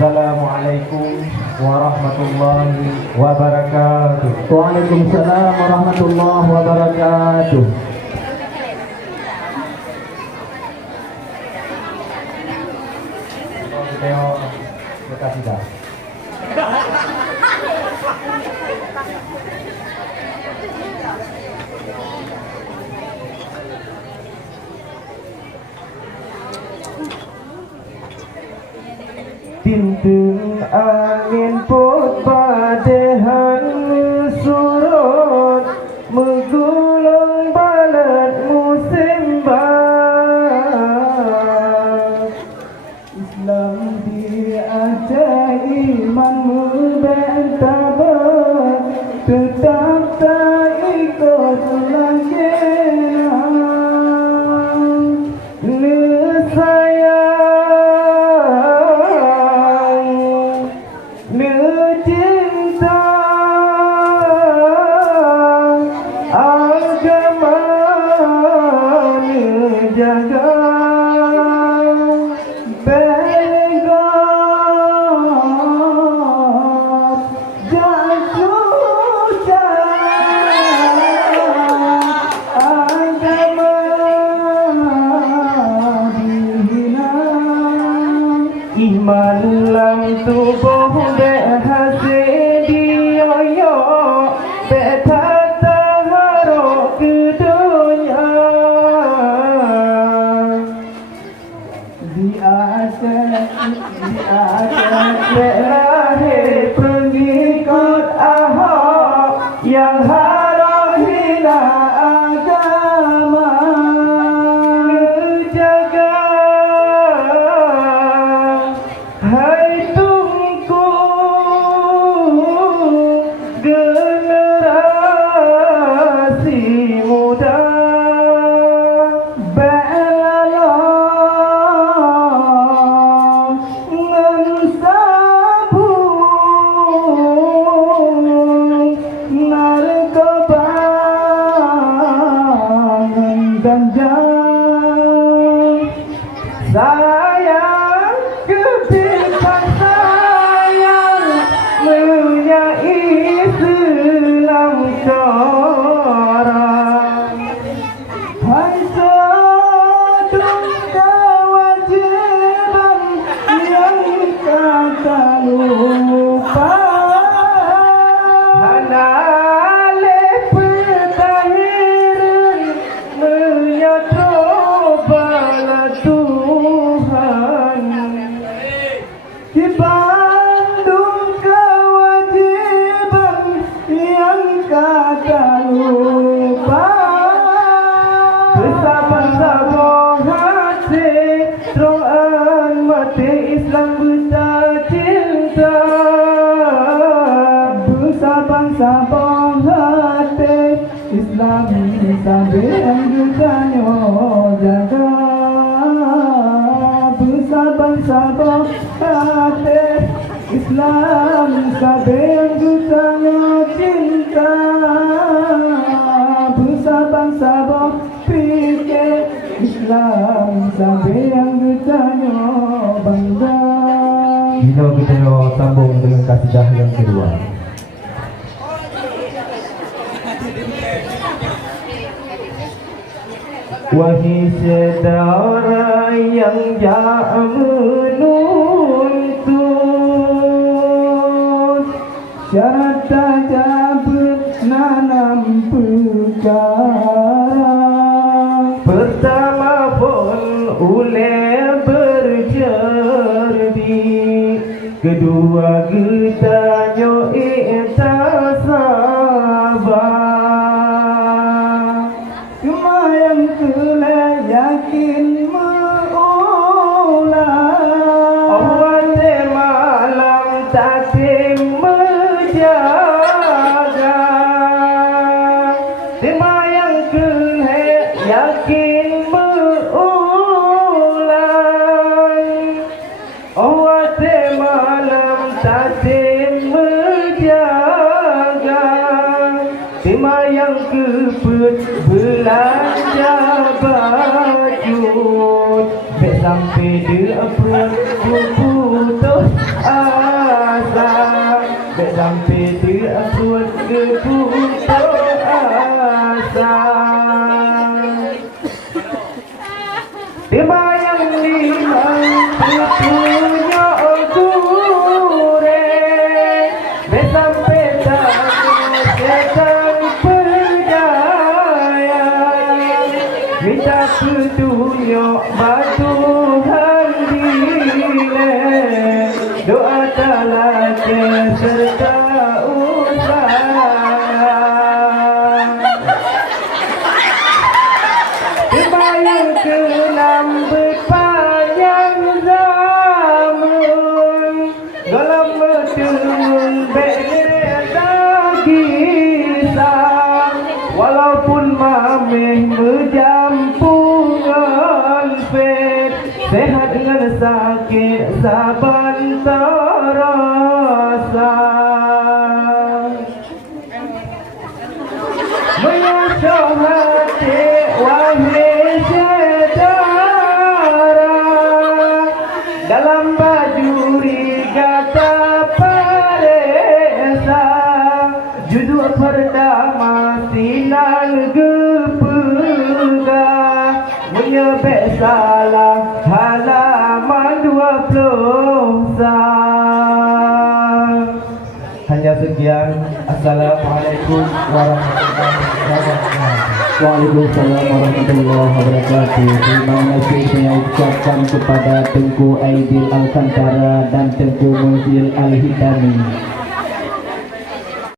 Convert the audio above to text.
Assalamualaikum warahmatullahi wabarakatuh. Waalaikumsalam warahmatullahi wabarakatuh. Terima kasih dah. Tintun angin put badehan surut menggulung balat musim bang. Islam diajar iman bertabat, tetap tak ikut lagi. Iman lam tubuh berhasil dioyo betata harok ke dunia. Diajar lahir pengikut Ahok yang harok hina agama. Hai tungku generasi muda, belalah ngan sabung narkoba ngan ganja. Sayang kepikat sayang punya Islam corang. Hai sodung kewajiban yang kata lupa. Hanale petahiran menyatobalah Tuhan. Di Bandung kewajiban yang kata lupa. Bersabar-sabar hati teroan mati Islam buta cinta. Bersabar-sabar hati Islam sampai yang dutanya jaga. Bersabar-sabar hati Islam sampai yang dutanya cinta. Bersabar-sabar fikir Islam sampai yang dutanya bangga. Bila kita sambung dengan kasidah yang kedua. Wahai saudara yang jak menuntut, syarat tajam nanam perkara. Pertama pun uleh berjerdi, kedua getanyo sabar. Yang kele yakin maulah, awal malam tak menjaga. Tema yang kele yakin maulah, awal malam tak menjaga. Tema yang kepet belanja baju sampai dia perut putus asa. Baik sampai dia perut putus asa. Tiba yang limang punya kure. Baik sampai tak setan berdaya. Minta petunjuk batu handile. Doa talake serta usaha. Sembayang keenam berpanjang zaman. Dalam bertemun beda kisah. Walaupun mameh berjampungan fet, sehat dengan sakit saban terasa. Menyosok hati wahai saudara, dalam baju rigata paresa, judul pertama sinan gepega, menyebek salah halaman 20 Hanya sekian. Assalamualaikum warahmatullahi wabarakatuh. Waalaikumsalam warahmatullahi wabarakatuh. Terima kasih saya ucapkan kepada Tengku Aidil Alkantara dan Tengku Muzil Al-Hidami.